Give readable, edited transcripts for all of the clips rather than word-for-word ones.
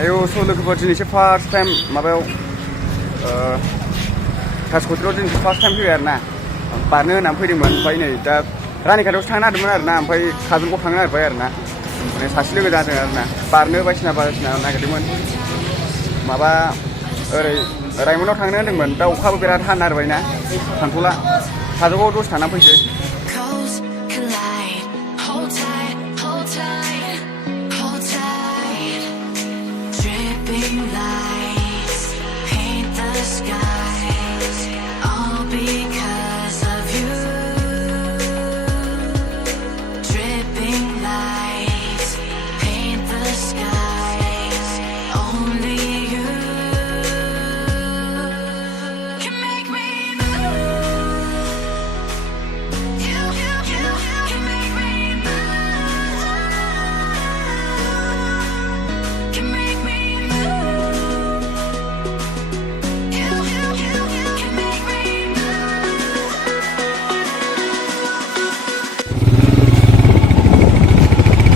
आयौ स' लोगोफोर दिनैसो फार्स्ट टाइम माबायाव कासिक'त्रायाव दिनैसो फार्स्ट टाइम फैबाय आरोना बारनो होननानै फैदोंमोन ओमफ्राय नै दा रानिखातायावसो थांनो नागिरदोंमोन आरोना ओमफ्राय काजलगावआव थांनो नागिरबाय आरोना माने सासे लोगो जादों आरोना बारनो बायदिसिना नागिरदोंमोन माबा ओरै रायमनाव थांनो होनदोंमोन दा अखाबो बिराद हानो नागिरबाय ना थांथ'ला काजलगावआव दसे थांनानै फैसै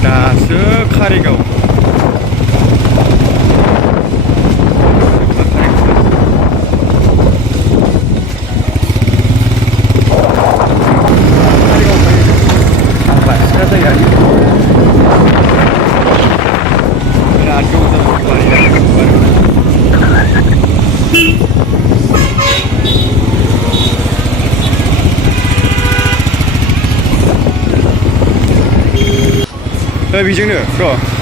दासो कारिगाव बेजोंनो र'